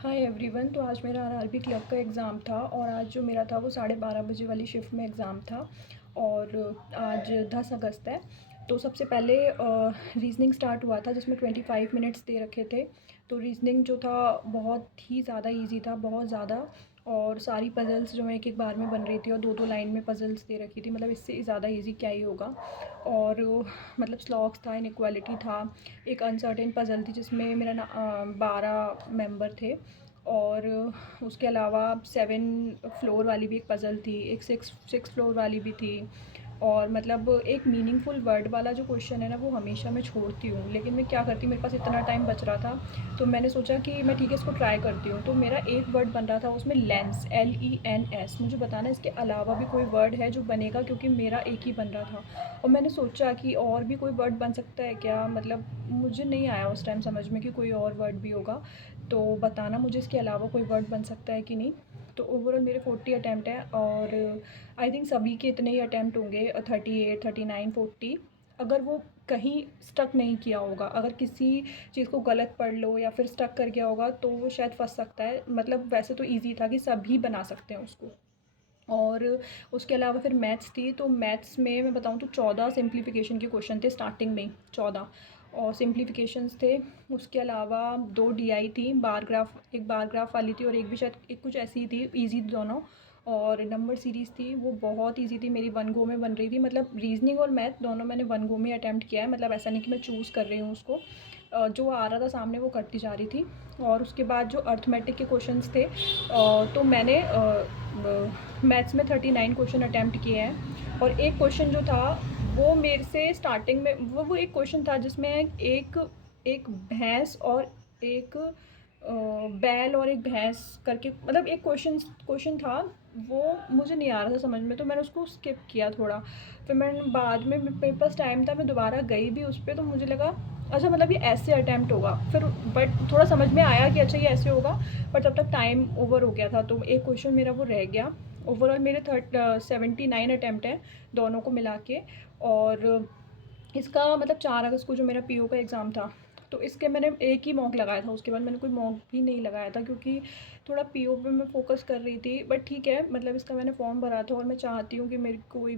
Hi everyone. तो आज मेरा आरआरबी क्लर्क का एग्ज़ाम था और आज जो मेरा था वो 12:30 बजे वाली शिफ्ट में एग्ज़ाम था। और आज 10 अगस्त है। तो सबसे पहले रीजनिंग स्टार्ट हुआ था जिसमें 25 मिनट्स दे रखे थे। तो रीजनिंग जो था बहुत ही ज़्यादा इजी था, बहुत ज़्यादा। और सारी पज़ल्स जो है एक एक बार में बन रही थी और दो दो लाइन में पज़ल्स दे रखी थी, मतलब इससे ज़्यादा इजी क्या ही होगा। और मतलब स्लॉग्स था, इनइक्वालिटी था, एक अनसर्टेन पज़ल थी जिसमें मेरा 12 मेंबर थे। और उसके अलावा 7 फ्लोर वाली भी एक पज़ल थी, एक सिक्स फ्लोर वाली भी थी। और मतलब एक मीनिंगफुल वर्ड वाला जो क्वेश्चन है ना, वो हमेशा मैं छोड़ती हूँ, लेकिन मैं क्या करती, मेरे पास इतना टाइम बच रहा था तो मैंने सोचा कि मैं ठीक है इसको ट्राई करती हूँ। तो मेरा एक वर्ड बन रहा था उसमें, लेंस, LENS। मुझे बताना इसके अलावा भी कोई वर्ड है जो बनेगा, क्योंकि मेरा एक ही बन रहा था। और मैंने सोचा कि और भी कोई वर्ड बन सकता है क्या, मतलब मुझे नहीं आया उस टाइम समझ में कि कोई और वर्ड भी होगा। तो बताना मुझे इसके अलावा कोई वर्ड बन सकता है कि नहीं। तो ओवरऑल मेरे 40 अटैम्प्ट हैं और आई थिंक सभी के इतने ही अटैम्प्ट होंगे, 38, 39, 40। अगर वो कहीं स्टक नहीं किया होगा, अगर किसी चीज़ को गलत पढ़ लो या फिर स्टक कर गया होगा तो वो शायद फंस सकता है। मतलब वैसे तो ईजी था कि सभी बना सकते हैं उसको। और उसके अलावा फिर मैथ्स थी। तो मैथ्स में मैं बताऊँ तो 14 सिंप्लीफिकेशन के क्वेश्चन थे, स्टार्टिंग में ही 14 और सिंप्लीफिकेशंस थे। उसके अलावा 2 DI थी, बार ग्राफ, एक बार ग्राफ वाली थी और एक भी शायद एक कुछ ऐसी ही थी, ईजी दोनों। और नंबर सीरीज़ थी, वो बहुत ईजी थी, मेरी वन गो में बन रही थी। मतलब रीजनिंग और मैथ दोनों मैंने वन गो में अटैम्प्ट किया है, मतलब ऐसा नहीं कि मैं चूज़ कर रही हूँ उसको। जो आ रहा था सामने वो करती जा रही थी। और उसके बाद जो अर्थमेटिक के क्वेश्चंस थे, तो मैंने मैथ्स में 39 क्वेश्चन अटैम्प्ट किए हैं। और एक क्वेश्चन जो था वो मेरे से स्टार्टिंग में, वो एक क्वेश्चन था जिसमें एक एक भैंस और एक बैल और एक भैंस करके, मतलब एक क्वेश्चन था। वो मुझे नहीं आ रहा था समझ में, तो मैंने उसको स्किप किया थोड़ा। फिर मैंने बाद में, मेरे पास टाइम था, मैं दोबारा गई भी उस पर, तो मुझे लगा अच्छा मतलब ये ऐसे अटैम्प्ट होगा। फिर बट थोड़ा समझ में आया कि अच्छा ये ऐसे होगा। पर तब तक टाइम ओवर हो गया था, तो एक क्वेश्चन मेरा वो रह गया। ओवरऑल मेरे 79 अटैम्प्ट हैं दोनों को मिला के। और इसका मतलब 4 अगस्त को जो मेरा PO का एग्ज़ाम था, तो इसके मैंने एक ही मॉक लगाया था, उसके बाद मैंने कोई मॉक भी नहीं लगाया था, क्योंकि थोड़ा PO पे मैं फ़ोकस कर रही थी। बट ठीक है, मतलब इसका मैंने फॉर्म भरा था और मैं चाहती हूँ कि मेरी कोई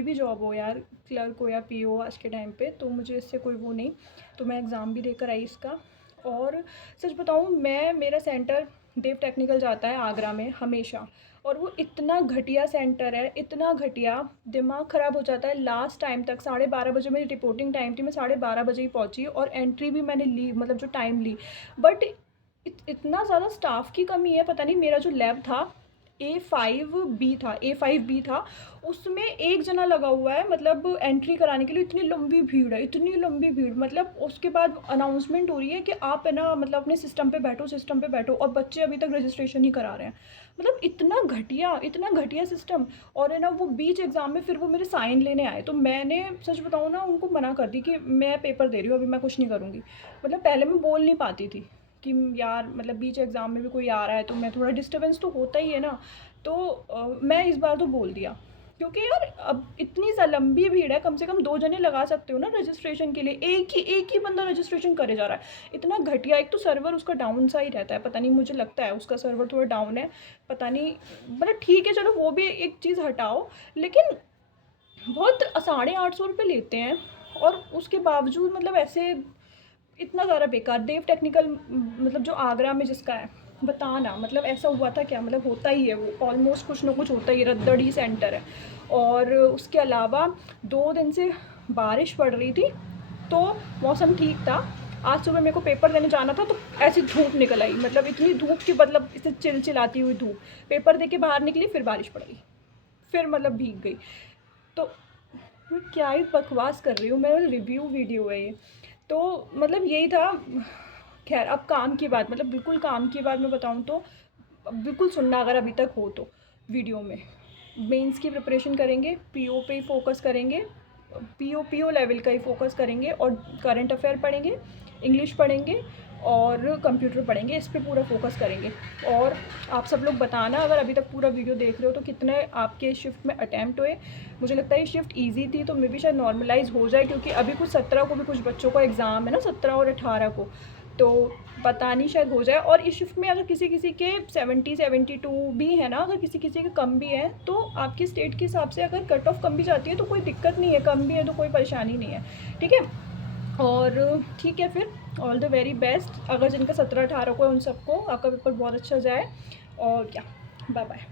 भी जॉब हो यार, क्लर्क हो या PO आज के टाइम पे, तो मुझे इससे कोई वो नहीं। तो मैं एग्ज़ाम भी देकर आई इसका। और सच बताऊँ, मेरा सेंटर देव टेक्निकल जाता है आगरा में हमेशा। और वो इतना घटिया सेंटर है, इतना घटिया, दिमाग ख़राब हो जाता है। लास्ट टाइम तक 12:30 बजे मेरी रिपोर्टिंग टाइम थी, मैं 12:30 बजे ही पहुंची और एंट्री भी मैंने ली, मतलब जो टाइम ली। बट इतना ज़्यादा स्टाफ की कमी है, पता नहीं। मेरा जो लैब था A5B था, उसमें एक जना लगा हुआ है, मतलब एंट्री कराने के लिए। इतनी लंबी भीड़ है, इतनी लंबी भीड़, मतलब उसके बाद अनाउंसमेंट हो रही है कि आप है ना, मतलब अपने सिस्टम पे बैठो, और बच्चे अभी तक रजिस्ट्रेशन ही करा रहे हैं। मतलब इतना घटिया सिस्टम। और है ना, वो बीच एग्ज़ाम में फिर वो मेरे साइन लेने आए, तो मैंने सच बताऊँ ना उनको मना कर दी कि मैं पेपर दे रही हूँ, अभी मैं कुछ नहीं करूँगी। मतलब पहले मैं बोल नहीं पाती थी कि यार, मतलब बीच एग्ज़ाम में भी कोई आ रहा है तो मैं, थोड़ा डिस्टर्बेंस तो होता ही है ना। तो मैं इस बार तो बोल दिया, क्योंकि यार अब इतनी सा लंबी भीड़ है, कम से कम 2 जने लगा सकते हो ना रजिस्ट्रेशन के लिए, एक ही बंदा रजिस्ट्रेशन करे जा रहा है। इतना घटिया। एक तो सर्वर उसका डाउन सा ही रहता है, पता नहीं, मुझे लगता है उसका सर्वर थोड़ा डाउन है, पता नहीं। मतलब ठीक है चलो, वो भी एक चीज़ हटाओ, लेकिन बहुत 850 रुपये लेते हैं। और उसके बावजूद मतलब ऐसे इतना ज़्यादा बेकार। देव टेक्निकल, मतलब जो आगरा में जिसका है, बताना मतलब ऐसा हुआ था क्या, मतलब होता ही है वो, ऑलमोस्ट कुछ ना कुछ होता ही, रद्दड़ ही सेंटर है। और उसके अलावा 2 दिन से बारिश पड़ रही थी, तो मौसम ठीक था। आज सुबह मेरे को पेपर देने जाना था तो ऐसी धूप निकल आई, मतलब इतनी धूप की, मतलब इसे चिलचिलाती हुई धूप। पेपर दे के बाहर निकली, फिर बारिश पड़ गई, फिर मतलब भीग गई। तो मैं क्या ही बकवास कर रही हूँ, मेरा रिव्यू वीडियो है ये। तो मतलब यही था। खैर, अब काम की बात, मतलब बिल्कुल काम की बात मैं बताऊँ तो बिल्कुल सुनना अगर अभी तक हो तो। वीडियो में मेंस की प्रिपरेशन करेंगे, PO पे ही फोकस करेंगे, PO लेवल का ही फोकस करेंगे। और करंट अफेयर पढ़ेंगे, इंग्लिश पढ़ेंगे और कंप्यूटर पढ़ेंगे, इस पे पूरा फोकस करेंगे। और आप सब लोग बताना अगर अभी तक पूरा वीडियो देख रहे हो तो कितने आपके शिफ्ट में अटैम्प्ट हुए। मुझे लगता है ये शिफ्ट इजी थी, तो मे भी शायद नॉर्मलाइज़ हो जाए, क्योंकि अभी कुछ 17 को भी कुछ बच्चों का एग्ज़ाम है ना, 17 और 18 को। तो पता नहीं शायद हो जाए। और इस शिफ्ट में अगर किसी किसी के 70-72 भी है ना, अगर किसी किसी के कम भी है तो आपकी स्टेट के हिसाब से अगर कट ऑफ कम भी जाती है तो कोई दिक्कत नहीं है, कम भी है तो कोई परेशानी नहीं है, ठीक है। और ठीक है फिर, ऑल द वेरी बेस्ट। अगर जिनका 17-18 को है उन सबको आपका पेपर बहुत अच्छा जाए। और क्या, बाय बाय।